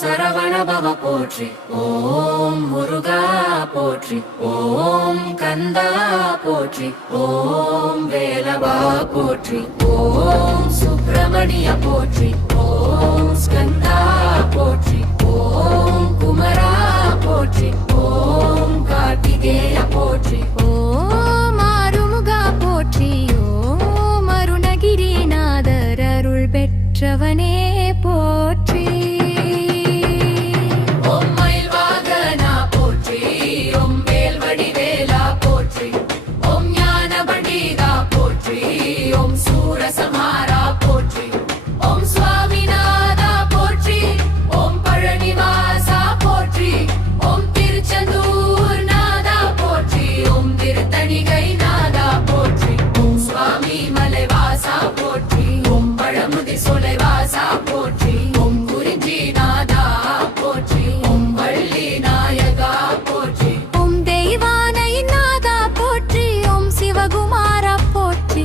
சரவணபவ போற்றி. ஓம் முருகா போற்றி. ஓம் கந்தா போற்றி. ஓம் வேலவா போற்றி. ஓம் சுப்பிரமணிய போற்றி. ஓம் ஸ்கந்தா போற்றி. ஓம் குமரா போற்றி. ஓம் கார்த்திகேய போற்றி. ஓம் ஆறுமுகா போற்றி. ஓம் அருணகிரிநாதர் அருள் பெற்றவனே போற்றி. ஓம் மயில்வாகனா போற்றி. ஓம் வேல்வடிவேலா போற்றி. ஓம் ஞான பண்டிதா போற்றி. ஓம் சூரசம்ஹாரா போற்றி. ஓம் சுவாமிநாதா போற்றி. ஓம் பழனிவாசா போற்றி. ஓம் திருச்செந்தூர் நாதா போற்றி. ஓம் திருத்தணிகை நாதா போற்றி. ஓம் சுவாமி மலைவாசா போற்றி. ஓம் பழமுதி சொலைவாசா போற்றி. ஓம் குறிஞ்சி நாதா போற்றி. ஓம் வள்ளி நாயகா போற்றி. ஓம் தெய்வானை நாதா போற்றி. ஓம் சிவகுமாரா போற்றி.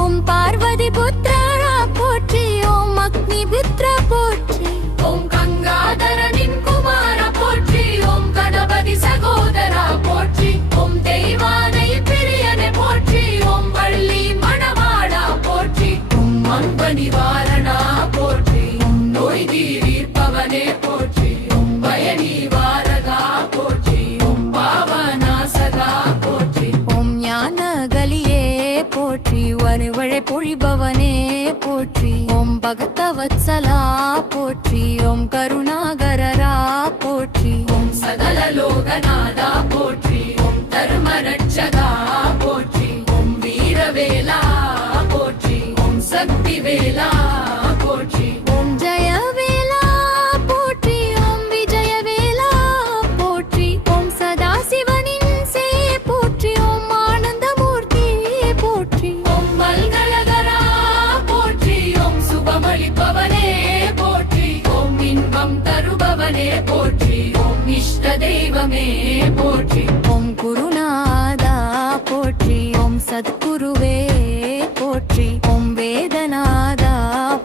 ஓம் பார்வதி புத்திரா போற்றி. ஓம் அக்னி புத்திர போற்றி. ஓம் கங்காதரனின் குமார போற்றி. ஓம் கணபதி சகோதரா போற்றி. ஓம் தெய்வானை பிரியனை போற்றி. ஓம் வள்ளி மணவாளா போற்றி. ஓம் அன்ப நிவாரணா போற்றி. ஓம் நோய் தீர்ப்பவனே போற்றி. ஓம் பய நிவாரகா போற்றி. ஓம் பாவநாசகா போற்றி. ஓம் ஞான கலியே போற்றி. வருவழை பொழிபவனே போற்றி. ஓம் பகத்தவத்சலா போற்றி. ஓம் கருணாகரரா போற்றி. ஓம் சகல லோகநாதா போற்றி. ஓம் தர்ம ரட்சகா போற்றி. ஓம் வீரவேலா போற்றி. ஓம் சக்தி வேலா போற்றி. ஓம் ஜெயவேலா போற்றி. ஓம் விஜயவேலா போற்றி. ஓம் சதாசிவனின் சே போற்றி. ஓம் ஆனந்தமூர்த்தி போற்றி. ஓம் மல்கலகரா போற்றி. ஓம் சுபமளிப்பவனே போற்றி. ஓம் இன்பம் தருபவனே போற்றி. ஓம் இஷ்ட தெய்வமே போற்றி. ஓம் குருநாதா போற்றி. ஓம் சத்குருவே போற்றி. ஓம் வேதநாதா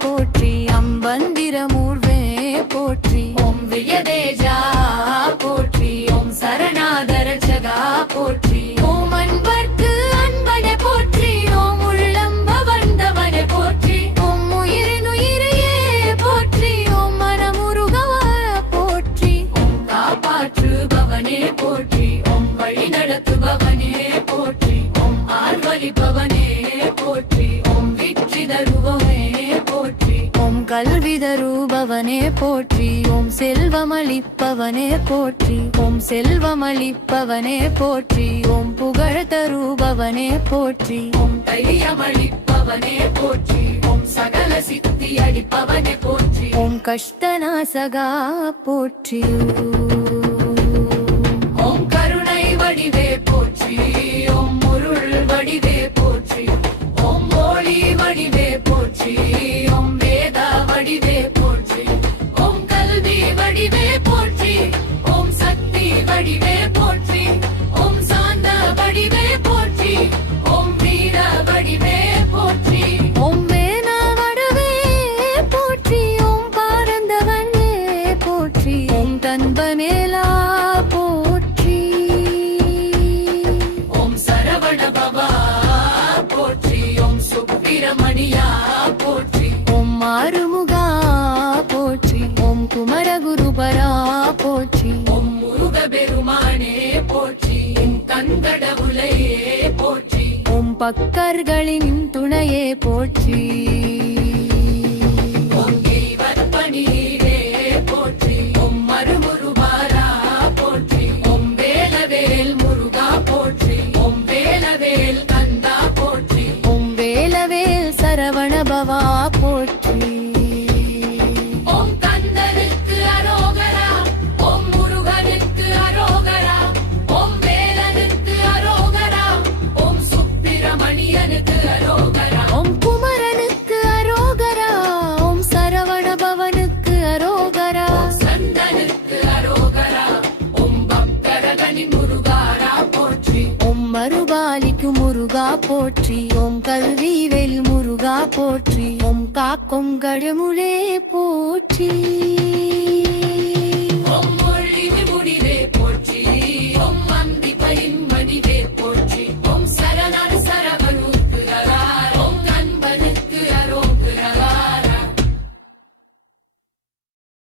போற்றி. அம்பந்திரமூர்வே போற்றி. ஓம் வியதேஜா போற்றி. ஓம் சரணாதரட்சகா போற்றி. ஓம் அன்பர்க்கு அன்பனை போற்றி. ஓம் உள்ளம் பவந்தவனை போற்றி. ஓம் உயிரின் உயிரையே போற்றி. ஓம் மனமுருகா போற்றி. ஓம் காப்பாற்றுபவனே போற்றி. ஓம் வழி நடத்துபவனே போற்றி. ஓம் ஆர்வலிப்பவனே போற்றி. ஓம் வெற்றி தருபவனே போற்றி. ஓம் கல்வி தருபவனே போற்றி. ஓம் செல்வமளிப்பவனே போற்றி. ஓம் செல்வமளிப்பவனே போற்றி. ஓம் புகழ் தருபவனே போற்றி. ஓம் தைரியமளிப்பவனே போற்றி. ஓம் சகல சித்தி அளிப்பவனே போற்றி. ஓம் கஷ்டநாசகா போற்றி. ஓம் கருணை வடிவே போற்றி. ஓம் முருள் வடிவே போற்றி. ஓம் ஒளி வடிவே போற்றி. ஓம் வேத வடிவே போற்றி. ஓம் கல்வி வடிவே போற்றி. ஓம் சக்தி வடிவே போற்றி. ஓம் சாந்த வடிவே போற்றி. ஓம் வீர வடிவே போற்றி. ஓம் வேணாவடவே போற்றி. ஓம் பாரந்தவனே போற்றி. ஓம் தன்பமேலா போற்றி. ஓம் சரவண பவா போற்றி. ஓம் சுப்பிரமணியா போற்றி. ஓம் ஆறுமுகா போற்றி. ஓம் குமரகுருபரா போற்றி. ஓம் முருக பெருமானே போற்றி. என் கண்கடவுளையே போற்றி. ஓம் பக்கர்களின் துணையே போற்றி. ஓம் தெய்வற்பனீரே போற்றி. ஓம் மறுமுருவாரா போற்றி. ஓம் வேலவேல் முருகா போற்றி. ஓம் வேலவேல் கந்தா போற்றி. ஓம் வேலவேல் சரவணபவா போற்றி. ஓம் கந்தனுக்கு அரோகரா. ஓம் முருகனுக்கு அரோகரா. ஓம் வேலனுக்கு அரோகரா. ஓம் சுப்பிரமணியனுக்கு அரோகரா. ஓம் குமரனுக்கு அரோகரா. ஓம் சரவணபவனுக்கு அரோகரா. சந்தனுக்கு அரோகரா. ஓம் பக்தரகனி முருகாரா போற்றி. ஓம் மறுபாலிக்கு முருகா போற்றி. ஓம் கல்வி வேல் முருகா போற்றி. ஓம் காக்கும் கடமுளே போற்றி.